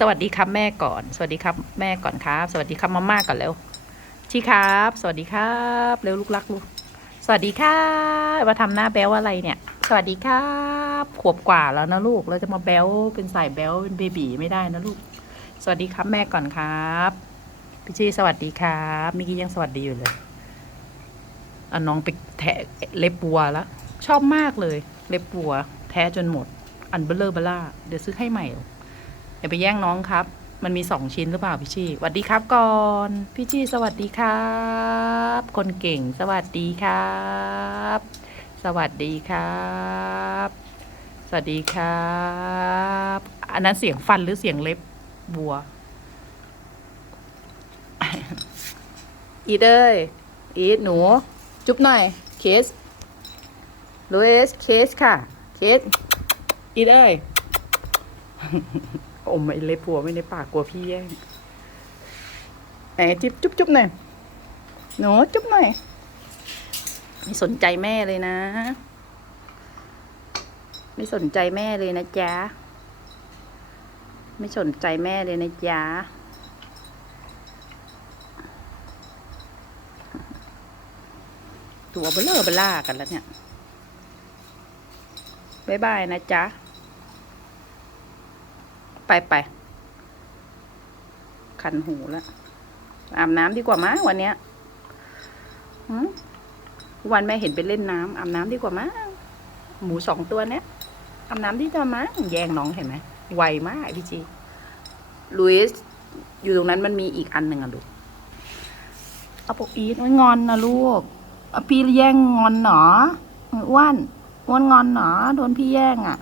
สวัสดีครับแม่ก่อน สวัสดีครับแม่ก่อนครับ สวัสดีครับมาม่าก่อนเร็วชีครับ สวัสดีครับเร็วลูกรักลูกสวัสดีค่ะมาทำหน้าแบ๊วอะไรเนี่ย สวัสดีครับขวบกว่าแล้วนะลูกเราจะมาแบ๊วเป็นสายแบ๊วเป็นเบบีไม่ได้นะลูก สวัสดีครับแม่ก่อนครับพี่ชีสวัสดีครับเมื่อกี้ยังสวัสดีอยู่เลยเอาน้องไปแทะเล็บวัวแล้วชอบมากเลย เล็บวัว แท้จนหมด อันเบลเลอร์เบล่าเดี๋ยวซื้อให้ใหม่ อย่าไปแย่งน้องครับ มันมีสองชิ้นหรือเปล่าพี่ชีสวัสดีครับก่อน พี่ชีสวัสดีครับ คนเก่งสวัสดีครับ สวัสดีครับ สวัสดีครับ อันนั้นเสียงฟันหรือเสียงเล็บบัว อีเด้ยอีหนู จุ๊บหน่อย เคสลูเอสเคสค่ะ เคสอีเด้ย อมไอเล็บผัวไม่ในปากกลัวพี่แย่งไหนจิ๊บจุ๊บจุ๊บหน่อยหนูจุ๊บหน่อยไม่สนใจแม่เลยนะ ไม่สนใจแม่เลยนะจ๊ะไม่สนใจแม่เลยนะจ๊ะตัวเบลอเบล่ากันแล้วเนี่ยบายบายนะจ๊ะ ไปไปคันหูแล้วอาบน้ำดีกว่ามั้งวันเนี้ยวันแม่เห็นไปเล่นน้ำอาบน้ำดีกว่ามั้งหมูสองตัวเนี้ยอาบน้ำดีกว่ามั้งแย่งน้องเห็นไหมไวมากพี่จีลุยส์อยู่ตรงนั้นมันมีอีกอันหนึ่งอะลูกเอาปกอีทไม่งอนนะลูกพี่แย่งงอนหนออ้วนอ้วนงอนหนอโดนพี่แย่งอะ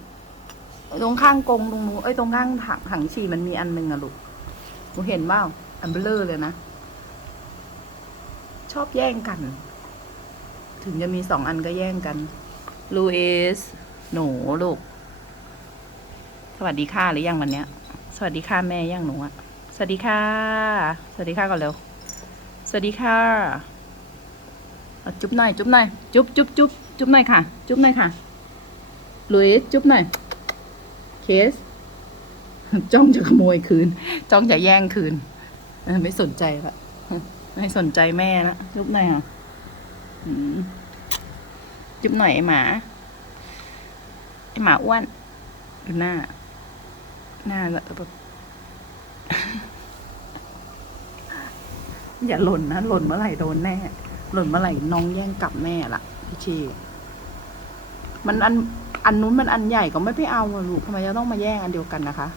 ตรงข้างกงตรงนู้นเอ้ยตรงข้างถังถังฉี่มันมีอันหนึ่งอะลูกหนูเห็นเปล่าอันเบลอเลยนะ ชอบแย่งกัน ถึงจะมีสองอันก็แย่งกันลูอิสหนูลูก สวัสดีค่ะหรือยังวันเนี้ย สวัสดีค่ะแม่ยังหนูอะสวัสดีค่ะ สวัสดีค่ะก่อนเร็ว สวัสดีค่ะเอาจุ๊บหน่อย จุ๊บหน่อย จุ๊บจุ๊บจุ๊บจุ๊บหน่อยค่ะ จุ๊บหน่อยค่ะลุยส์จุ๊บหน่อย ส จ้องจะขโมยคืน จ้องจะแย่งคืนไม่สนใจละไม่สนใจแม่ละจุ๊บหน่อยอะอืมจุ๊บหน่อยไอหมาไอหมาอ้วนดูหน้า หน้าแบบอย่าหล่นนะหล่นเมื่อไหร่โดนแน่ หล่นเมื่อไหร่น้องแย่งกลับแน่ละพี่ชี มันอันอันนู้นมันอันใหญ่ก็ไม่ไปเอาอะลูกทำไมจะต้องมาแย่งอันเดียวกันนะคะ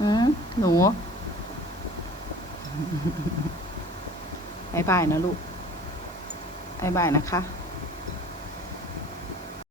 อืมหนูบายบายนะลูกบายบายนะคะ